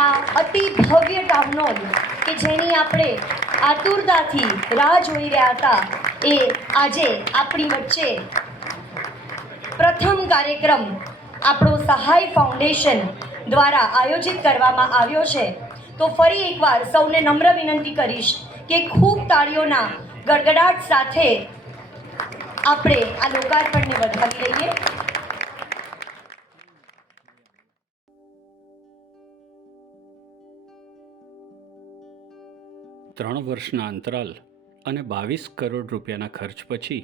આ અતિ ભવ્ય ટાઉન હોલ કે જેની આપણે આતુરતાથી રાહ જોઈ રહ્યા હતા એ આજે આપણી વચ્ચે પ્રથમ કાર્યક્રમ આપણો સહાય ફાઉન્ડેશન દ્વારા આયોજિત કરવામાં આવ્યો છે. તો ફરી એકવાર સૌને નમ્ર વિનંતી કરીશ કે ખૂબ તાળીઓના ગડગડાટ સાથે આપણે આ લોકાર્પણને વધાવી લઈએ. 3 વર્ષના અંતરાલ અને 22 કરોડ રૂપિયાના ખર્ચ પછી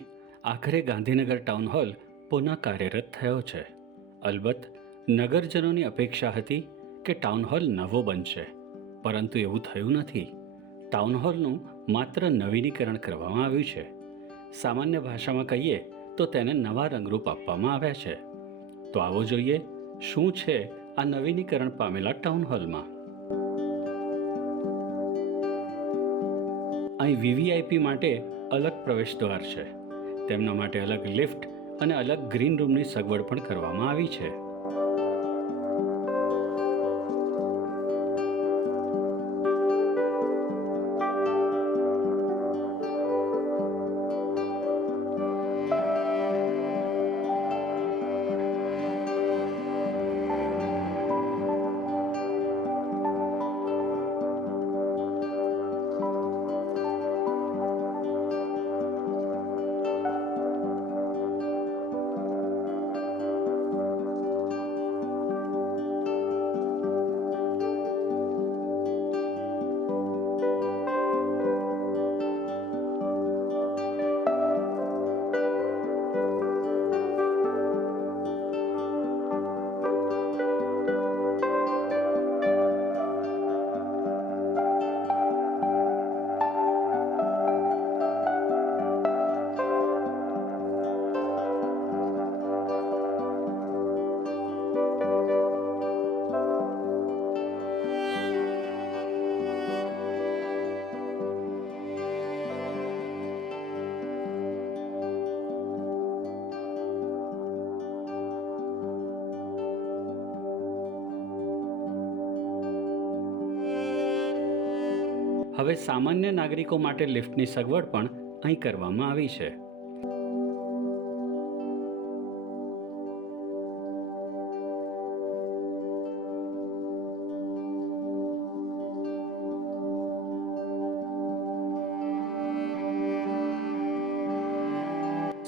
આખરે ગાંધીનગર ટાઉન હોલ પુનઃ કાર્યરત થયો છે. અલબત્ત નગરજનોની અપેક્ષા હતી કે ટાઉન હોલ નવો બનશે, પરંતુ એવું થયું નથી. ટાઉન હોલનું માત્ર નવીનીકરણ કરવામાં આવ્યું છે. સામાન્ય ભાષામાં કહીએ તો તેને નવા રંગરૂપ આપવામાં આવ્યા છે. તો આવો જોઈએ શું છે આ નવીનીકરણ પામેલા ટાઉન હોલમાં. અહીં વીવીઆઈપી માટે અલગ પ્રવેશ દ્વાર છે. તેમના માટે અલગ લિફ્ટ અને અલગ ગ્રીન રૂમની સગવડ પણ કરવામાં આવી છે. હવે સામાન્ય નાગરિકો માટે લિફ્ટની સગવડ પણ અહીં કરવામાં આવી છે.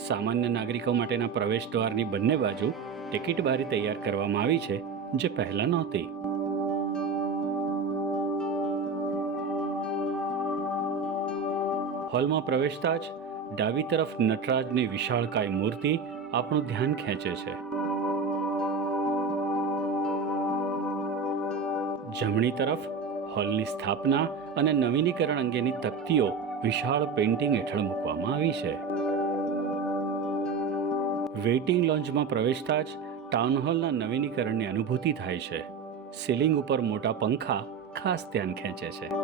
સામાન્ય નાગરિકો માટેના પ્રવેશ દ્વારની બંને બાજુ ટિકિટ બારી તૈયાર કરવામાં આવી છે, જે પહેલા નહોતી. હોલમાં પ્રવેશતા જ ડાબી તરફ નટરાજની વિશાળકાય મૂર્તિ આપણું ધ્યાન ખેંચે છે. જમણી તરફ હોલની સ્થાપના અને નવીનીકરણ અંગેની તકતીઓ વિશાળ પેઇન્ટિંગ હેઠળ મૂકવામાં આવી છે. વેઇટિંગ લોન્જમાં પ્રવેશતા જ ટાઉન હોલના નવીનીકરણની અનુભૂતિ થાય છે. સીલિંગ ઉપર મોટા પંખા ખાસ ધ્યાન ખેંચે છે.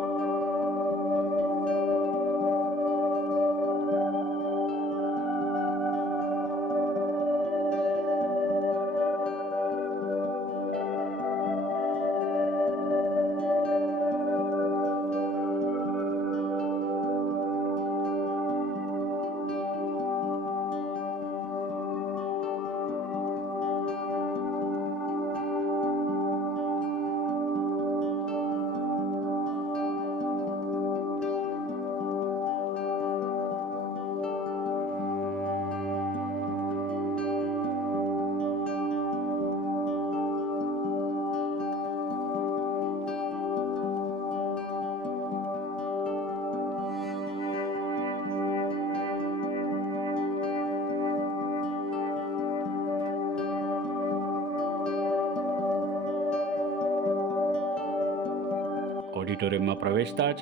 ઓડિટોરિયમમાં પ્રવેશતા જ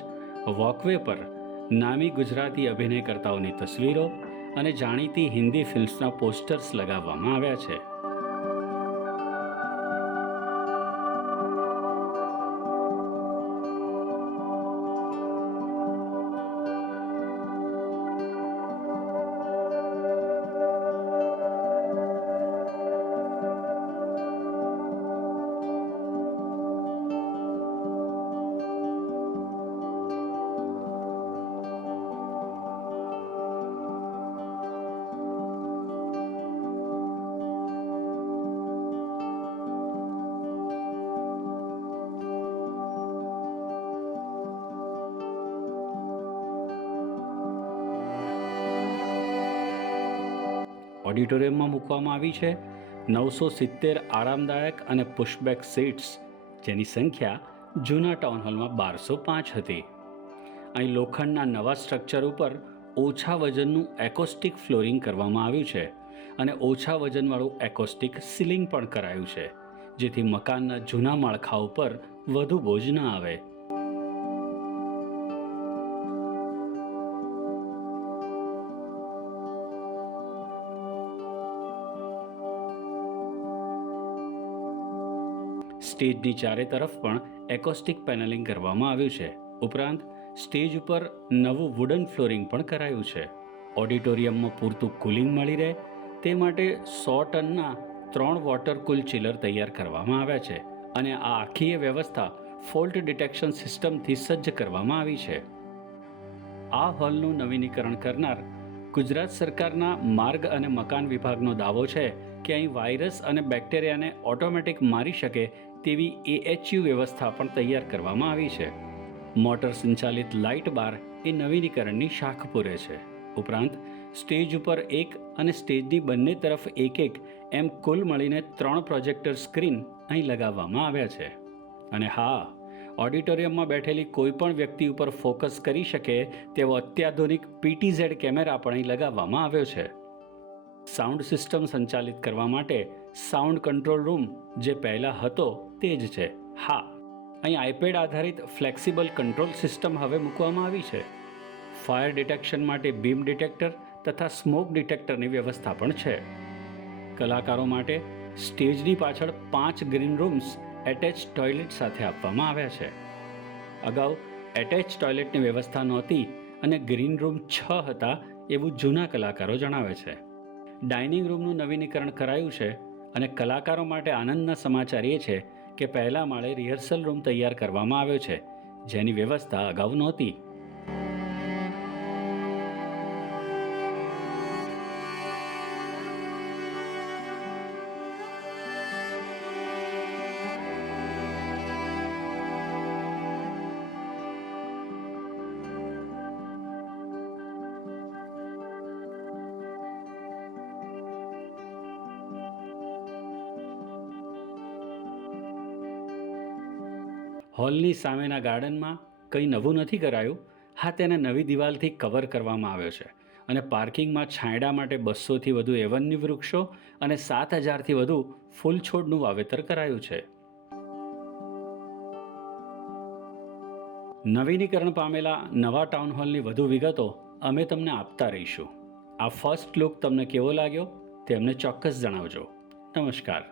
વોકવે પર નામી ગુજરાતી અભિનયકર્તાઓની તસવીરો અને જાણીતી હિન્દી ફિલ્મ્સના પોસ્ટર્સ લગાવવામાં આવ્યા છે. ઓડિટોરિયમમાં મૂકવામાં આવી છે 970 આરામદાયક અને પુશબેક સીટ્સ, જેની સંખ્યા જૂના ટાઉન હોલમાં 1205 હતી. અહીં લોખંડના નવા સ્ટ્રક્ચર ઉપર ઓછા વજનનું એકોસ્ટિક ફ્લોરિંગ કરવામાં આવ્યું છે અને ઓછા વજનવાળું એકોસ્ટિક સીલિંગ પણ કરાયું છે, જેથી મકાનના જૂના માળખા ઉપર વધુ બોજ ન આવે. સ્ટેજની ચારે તરફ પણ એકોસ્ટિક પેનલિંગ કરવામાં આવ્યું છે. ઉપરાંત સ્ટેજ ઉપર નવું વુડન ફ્લોરિંગ પણ કરાયું છે. ઓડિટોરિયમમાં પૂરતું કુલિંગ મળી રહે તે માટે 100 ટનના 3 વોટર કુલ ચિલર તૈયાર કરવામાં આવ્યા છે અને આ આખી વ્યવસ્થા ફોલ્ટ ડિટેક્શન સિસ્ટમથી સજ્જ કરવામાં આવી છે. આ હોલનું નવીનીકરણ કરનાર ગુજરાત સરકારના માર્ગ અને મકાન વિભાગનો દાવો છે કે અહીં વાયરસ અને બેક્ટેરિયાને ઓટોમેટિક મારી શકે તેવી AHU વ્યવસ્થા પણ તૈયાર કરવામાં આવી છે. મોટર સંચાલિત લાઇટ બાર એ નવીનીકરણની શાખ પૂરે છે. ઉપરાંત સ્ટેજ ઉપર એક અને સ્ટેજની બંને તરફ એક એમ કુલ મળીને 3 પ્રોજેક્ટર સ્ક્રીન અહીં લગાવવામાં આવ્યા છે. અને હા, ઓડિટોરિયમમાં બેઠેલી કોઈ પણ વ્યક્તિ ઉપર ફોકસ કરી શકે તેવો અત્યાધુનિક PTZ કેમેરા પણ અહીં લગાવવામાં આવ્યો છે. સાઉન્ડ સિસ્ટમ સંચાલિત કરવા માટે સાઉન્ડ કંટ્રોલ રૂમ જે પહેલાં હતો તે જ છે. હા, અહીં આઈપેડ આધારિત ફ્લેક્સિબલ કંટ્રોલ સિસ્ટમ હવે મૂકવામાં આવી છે. ફાયર ડિટેક્શન માટે બીમ ડિટેક્ટર તથા સ્મોક ડિટેક્ટરની વ્યવસ્થા પણ છે. કલાકારો માટે સ્ટેજની પાછળ 5 ગ્રીન રૂમ્સ એટેચ ટોયલેટ સાથે આપવામાં આવ્યા છે. અગાઉ એટેચ ટોયલેટની વ્યવસ્થા નહોતી અને ગ્રીન રૂમ 6 હતા એવું જૂના કલાકારો જણાવે છે. ડાઇનિંગ રૂમનું નવીનીકરણ કરાયું છે અને કલાકારો માટે આનંદના સમાચાર એ છે કે પહેલા માળે રિહર્સલ રૂમ તૈયાર કરવામાં આવ્યો છે, જેની વ્યવસ્થા અગાઉ નહોતી. હોલની સામેના ગાર્ડનમાં કંઈ નવું નથી કરાયું. હા, તેને નવી દિવાલથી કવર કરવામાં આવ્યો છે અને પાર્કિંગમાં છાંયડા માટે 200થી વધુ એવન્યુ વૃક્ષો અને 7000થી વધુ ફૂલ છોડનું વાવેતર કરાયું છે. નવીનીકરણ પામેલા નવા ટાઉન હોલની વધુ વિગતો અમે તમને આપતા રહીશું. આ ફર્સ્ટ લુક તમને કેવો લાગ્યો તે અમને ચોક્કસ જણાવજો. નમસ્કાર.